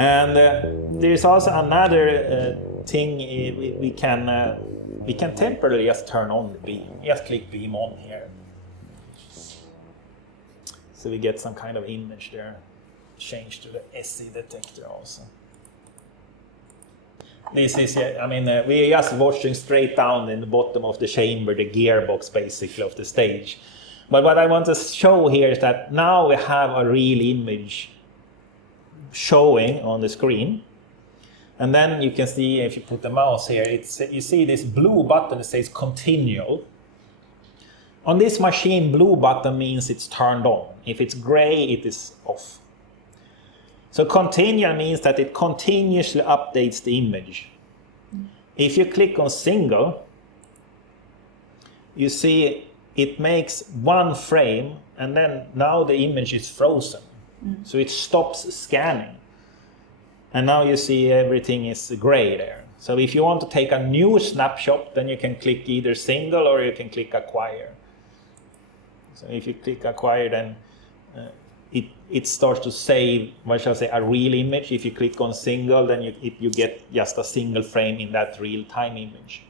And there is also another thing we can temporarily just turn on the beam. Just click beam on here. So we get some kind of image there. Change to the SE detector also. This is, I mean, we're just watching straight down in the bottom of the chamber, the gearbox basically of the stage. But what I want to show here is that now we have a real image showing on the screen. And then you can see, if you put the mouse here, you see this blue button that says continual. On this machine, blue button means it's turned on. If it's gray, it is off. So continual means that it continuously updates the image. If you click on single, you see it makes one frame, and then now the image is frozen. So it stops scanning. And now you see everything is gray there. So if you want to take a new snapshot, then you can click either single or you can click acquire. So if you click acquire, then it starts to save, what shall I say, a real image. If you click on single, then you get just a single frame in that real-time image.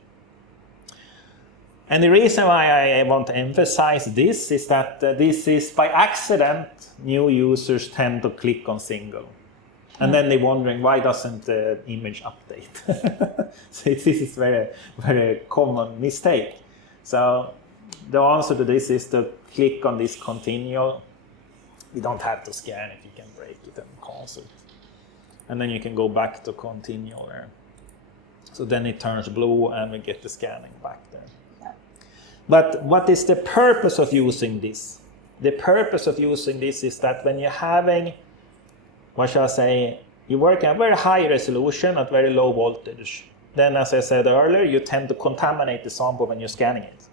And the reason why I want to emphasize this is that this is by accident, new users tend to click on single. And then they're wondering, why doesn't the image update? So this is very, very common mistake. So the answer to this is to click on this continual. You don't have to scan it, you can break it and cancel it. And then you can go back to continual there. So then it turns blue and we get the scanning back there. Yeah. But what is the purpose of using this? The purpose of using this is that when you're having, what shall I say, you work at very high resolution at very low voltage. Then, as I said earlier, you tend to contaminate the sample when you're scanning it.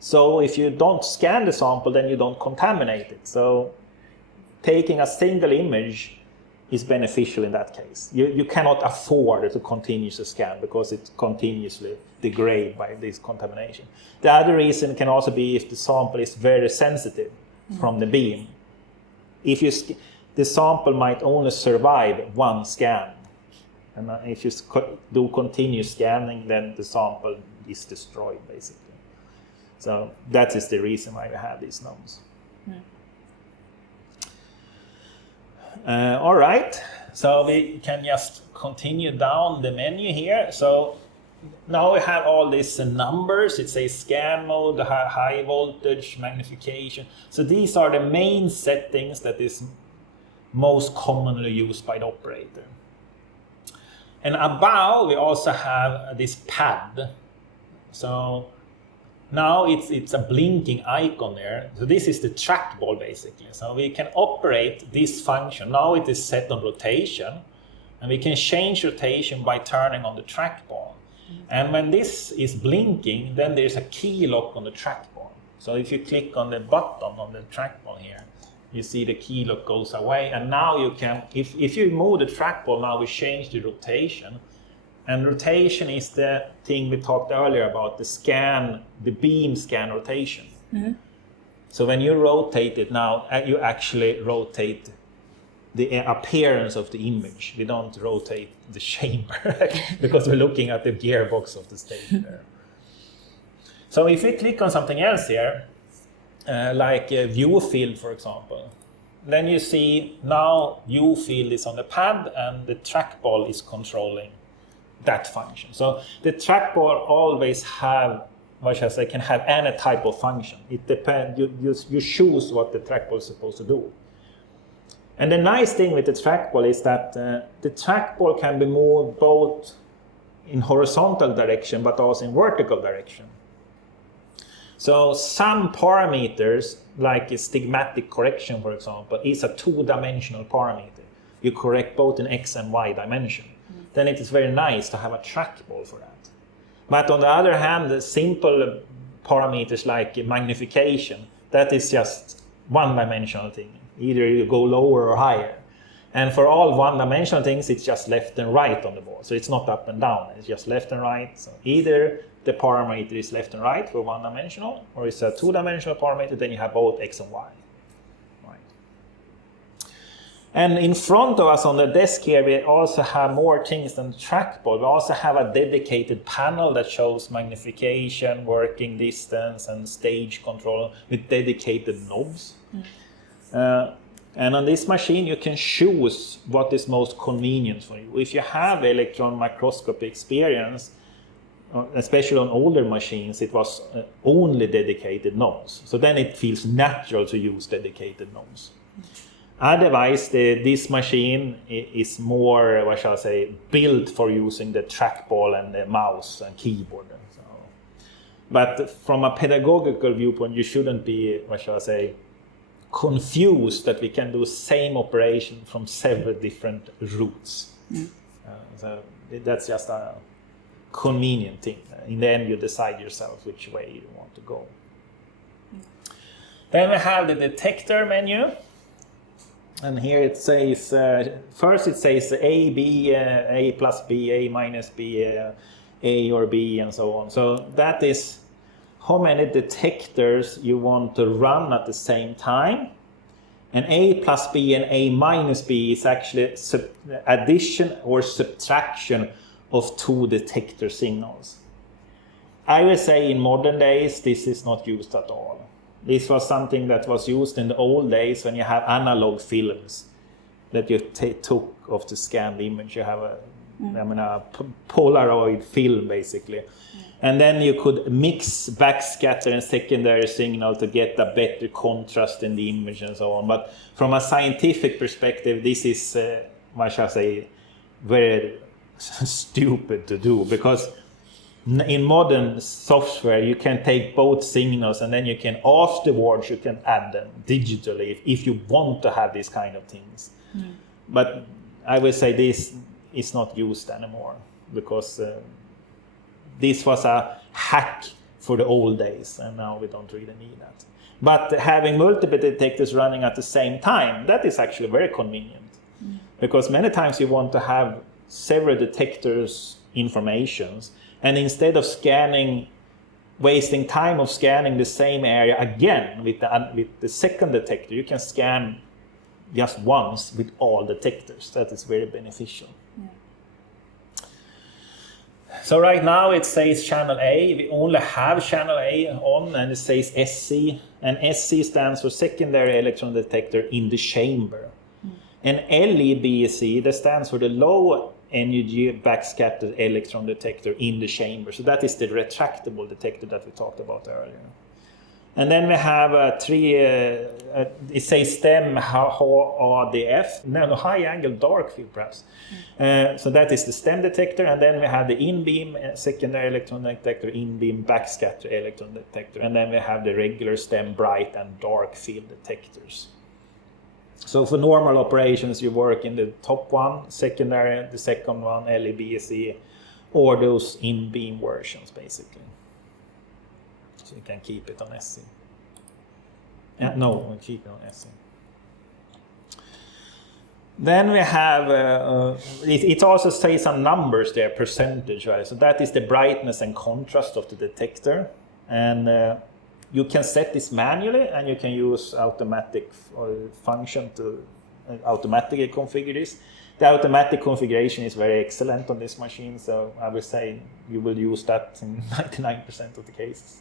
So if you don't scan the sample, then you don't contaminate it. So taking a single image is beneficial in that case. You cannot afford to continuously scan because it continuously degrades by this contamination. The other reason can also be if the sample is very sensitive from the beam. If the sample might only survive one scan. And if you do continuous scanning, then the sample is destroyed basically. So that is the reason why we have these nobs. All right, so we can just continue down the menu here. So now we have all these numbers. It says scan mode, high voltage, magnification. So these are the main settings that is most commonly used by the operator. And above we also have this pad. So now it's a blinking icon there. So this is the trackball basically. So we can operate this function. Now it is set on rotation. And we can change rotation by turning on the trackball. And when this is blinking, then there's a key lock on the trackball. So if you click on the button on the trackball here, you see the key lock goes away. And now you can, if you move the trackball, now we change the rotation. And rotation is the thing we talked earlier about, the beam scan rotation. So when you rotate it now, you actually rotate the appearance of the image. We don't rotate the chamber because we're looking at the gearbox of the stage there. So if we click on something else here, like a view field, for example, then you see now view field is on the pad and the trackball is controlling that function. So the trackball always have, what shall I say, can have any type of function. It depends, you choose what the trackball is supposed to do. And the nice thing with the trackball is that the trackball can be moved both in horizontal direction but also in vertical direction. So some parameters, like a stigmatic correction, for example, is a two-dimensional parameter. You correct both in X and Y dimension. Then it is very nice to have a trackball for that. But on the other hand, the simple parameters like magnification, that is just one-dimensional thing. Either you go lower or higher. And for all one-dimensional things, it's just left and right on the board. So it's not up and down, it's just left and right. So either the parameter is left and right for one-dimensional, or it's a two-dimensional parameter, then you have both X and Y. Right. And in front of us on the desk here, we also have more things than trackball. We also have a dedicated panel that shows magnification, working distance, and stage control with dedicated knobs. And on this machine, you can choose what is most convenient for you. If you have electron microscopy experience, especially on older machines, it was only dedicated knobs. So then it feels natural to use dedicated knobs. Otherwise, this machine is more, what shall I say, built for using the trackball and the mouse and keyboard. So. But from a pedagogical viewpoint, you shouldn't be, what shall I say, confused that we can do same operation from several different routes. So that's just a convenient thing. In the end, you decide yourself which way you want to go. Then we have the detector menu. And here it says, first it says A, B, A plus B, A minus B, A or B, and so on. So that is how many detectors you want to run at the same time. And A plus B and A minus B is actually addition or subtraction of two detector signals. I will say in modern days, this is not used at all. This was something that was used in the old days when you have analog films that you took of the scanned image. You have a Polaroid film, basically. And then you could mix backscatter and secondary signal to get a better contrast in the image and so on. But from a scientific perspective, this is, what shall I say, very stupid to do, because in modern software you can take both signals and then you can afterwards you can add them digitally if you want to have these kind of things. But I will say this is not used anymore, because this was a hack for the old days and now we don't really need that. But having multiple detectors running at the same time, that is actually very convenient, because many times you want to have several detectors informations, and instead of wasting time of scanning the same area again with the second detector, you can scan just once with all detectors. That is very beneficial. So right now it says channel A. We only have channel A on, and it says SC. And SC stands for secondary electron detector in the chamber. And LEBC, that stands for the low energy backscatter electron detector in the chamber. So that is the retractable detector that we talked about earlier. And then we have it says STEM HADF, no, high angle dark field perhaps. So that is the STEM detector, and then we have the in-beam secondary electron detector, in-beam backscatter electron detector, and then we have the regular STEM bright and dark field detectors. So for normal operations, you work in the top one, secondary, the second one, LEBC, or those in-beam versions, basically. So you can keep it on SC. No, keep it on SC. Then we have, it also says some numbers there, percentage, right? So that is the brightness and contrast of the detector. And you can set this manually, and you can use automatic function to automatically configure this. The automatic configuration is very excellent on this machine, so I would say you will use that in 99% of the cases.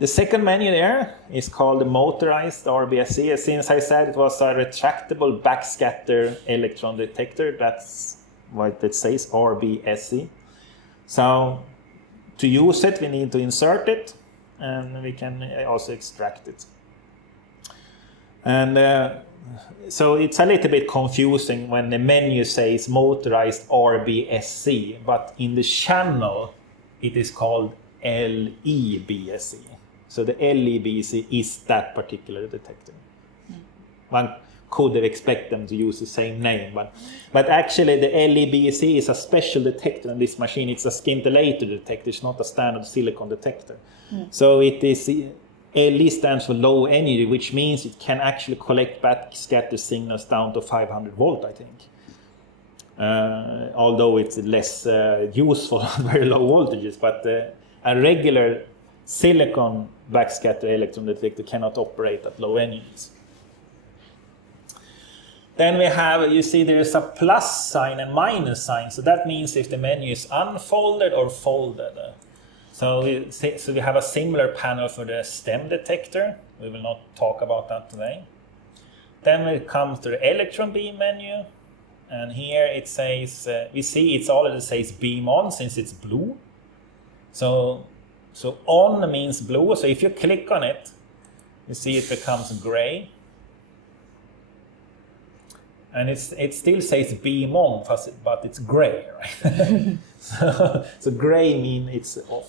The second menu there is called the motorized RBSC. Since I said it was a retractable backscatter electron detector, that's what it says, RBSC. So to use it, we need to insert it, and we can also extract it. And so it's a little bit confusing when the menu says motorized RBSC, but in the channel it is called LEBSC. So the LEBC is that particular detector. One could have expected them to use the same name, but actually the LEBC is a special detector on this machine. It's a scintillator detector, it's not a standard silicon detector. So it is, LE stands for low energy, which means it can actually collect backscatter signals down to 500 volt, I think. Although it's less useful at very low voltages, but a regular silicon backscatter electron detector cannot operate at low energies. Then we have, you see there's a plus sign and minus sign. So that means if the menu is unfolded or folded. So we have a similar panel for the STEM detector. We will not talk about that today. Then we come to the electron beam menu. And here it says, we see it already says beam on since it's blue. So on means blue. So if you click on it, you see it becomes gray. And it still says beam on, but it's gray, right? so gray means it's off.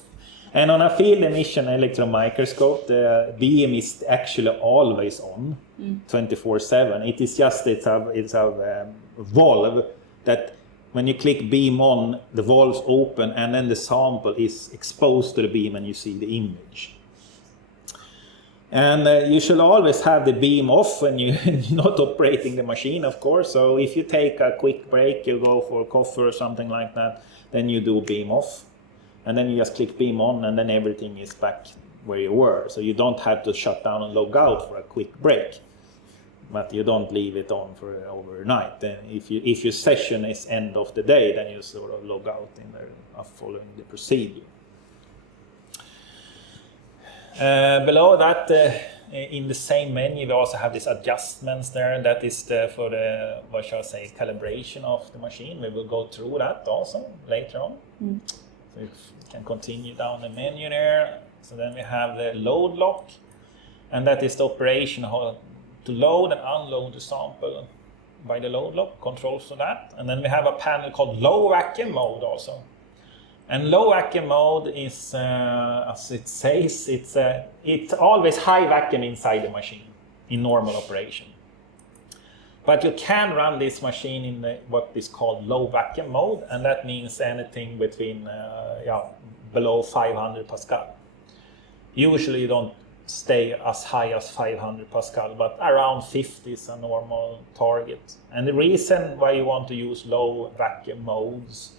And on a field emission electron microscope, the beam is actually always on, 24/7. It is just it's a valve that when you click beam on, the valves open, and then the sample is exposed to the beam, and you see the image. And you should always have the beam off when you're not operating the machine, of course. So if you take a quick break, you go for coffee or something like that, then you do beam off. And then you just click beam on, and then everything is back where you were. So you don't have to shut down and log out for a quick break. But you don't leave it on for overnight. Then if your session is end of the day, then you sort of log out in there following the procedure. Below that, in the same menu, we also have these adjustments there. That is for the, what shall I say, calibration of the machine. We will go through that also later on. So you can continue down the menu there. So then we have the load lock, and that is the operation to load and unload the sample by the load lock, controls for that. And then we have a panel called low vacuum mode also. And low vacuum mode is, as it says, it's always high vacuum inside the machine in normal operation. But you can run this machine in what is called low vacuum mode, and that means anything between below 500 Pascal. Usually you don't stay as high as 500 Pascal, but around 50 is a normal target. And the reason why you want to use low vacuum modes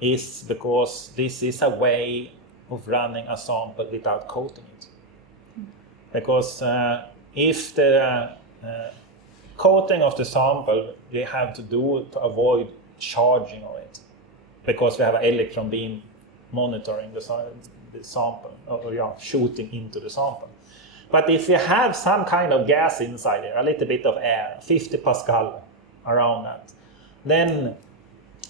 is because this is a way of running a sample without coating it. Because if the coating of the sample, we have to do to avoid charging of it, because we have an electron beam monitoring the sample, or shooting into the sample. But if you have some kind of gas inside there, a little bit of air, 50 Pascal around that, then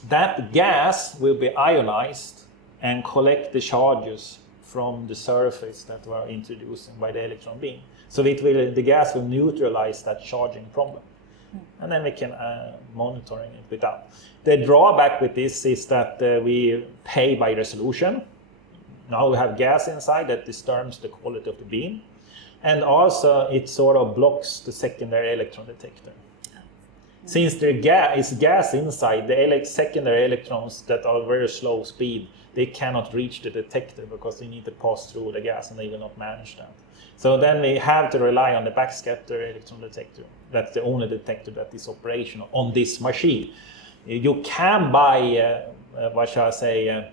that gas will be ionized and collect the charges from the surface that we're introducing by the electron beam. So the gas will neutralize that charging problem. And then we can monitoring it without. The drawback with this is that we pay by resolution. Now we have gas inside that disturbs the quality of the beam. And also it sort of blocks the secondary electron detector. Since there is gas inside, the secondary electrons that are very slow speed, they cannot reach the detector because they need to pass through the gas, and they will not manage that. So then we have to rely on the backscatter electron detector. That's the only detector that is operational on this machine. You can buy, what shall I say,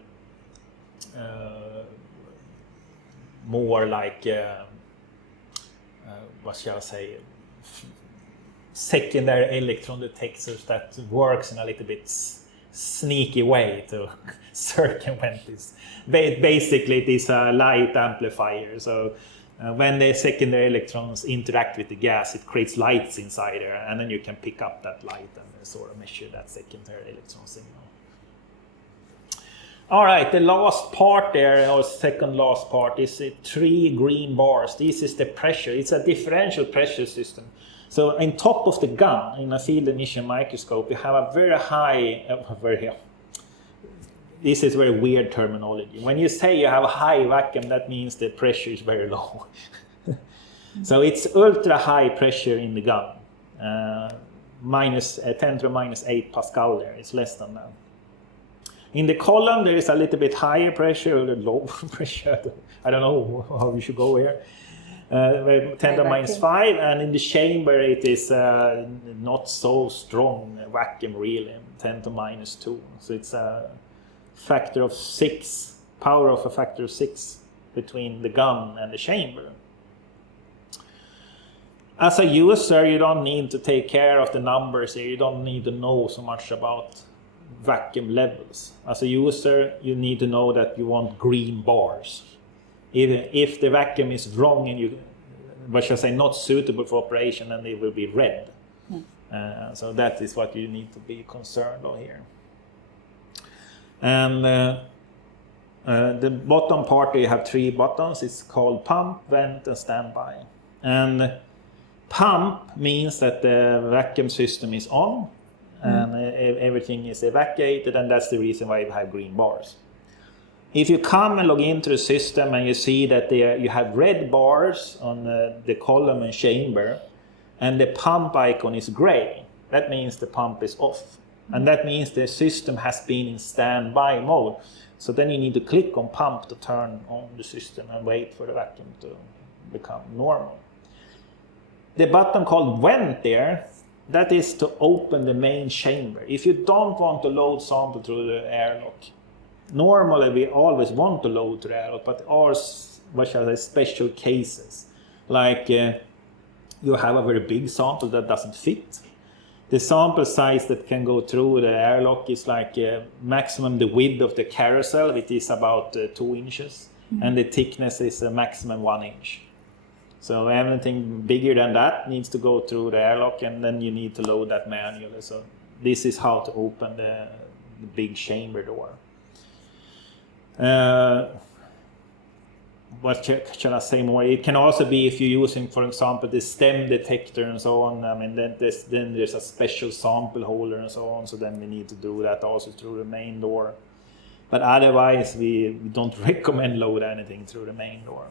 more like, what shall I say, secondary electron detectors that works in a little bit sneaky way to circumvent this. Basically, it is a light amplifier. So when the secondary electrons interact with the gas, it creates lights inside there, and then you can pick up that light and sort of measure that secondary electron signal. All right, the last part there, or second last part, is 3 green bars. This is the pressure. It's a differential pressure system. So on top of the gun, in a field emission microscope, you have a very high, this is very weird terminology. When you say you have a high vacuum, that means the pressure is very low. So it's ultra high pressure in the gun, minus 10 to the minus 8 Pascal there, it's less than that. In the column, there is a little bit higher pressure, or low pressure, I don't know how we should go here. 10 to the minus 5, and in the chamber it is not so strong vacuum really, 10 to the minus 2. So it's a factor of 6, power of a factor of 6 between the gun and the chamber. As a user, you don't need to take care of the numbers here. You don't need to know so much about vacuum levels. As a user, you need to know that you want green bars. Even if the vacuum is wrong and you, what shall I say, not suitable for operation, then it will be red. So that is what you need to be concerned of here. And the bottom part, you have 3 buttons. It's called pump, vent, and standby. And pump means that the vacuum system is on and everything is evacuated, and that's the reason why you have green bars. If you come and log into the system and you see that you have red bars on the column and chamber, and the pump icon is gray, that means the pump is off. And that means the system has been in standby mode. So then you need to click on pump to turn on the system and wait for the vacuum to become normal. The button called vent there, that is to open the main chamber. If you don't want to load sample through the airlock, normally we always want to load to the airlock, but there are, what shall I say, special cases. Like you have a very big sample that doesn't fit. The sample size that can go through the airlock is like maximum the width of the carousel, which is about 2 inches, and the thickness is a maximum 1 inch. So anything bigger than that needs to go through the airlock, and then you need to load that manually. So this is how to open the big chamber door. What shall I say more? It can also be if you're using, for example, the STEM detector and so on. I mean, then there's a special sample holder and so on. So then we need to do that also through the main door. But otherwise, we don't recommend load anything through the main door.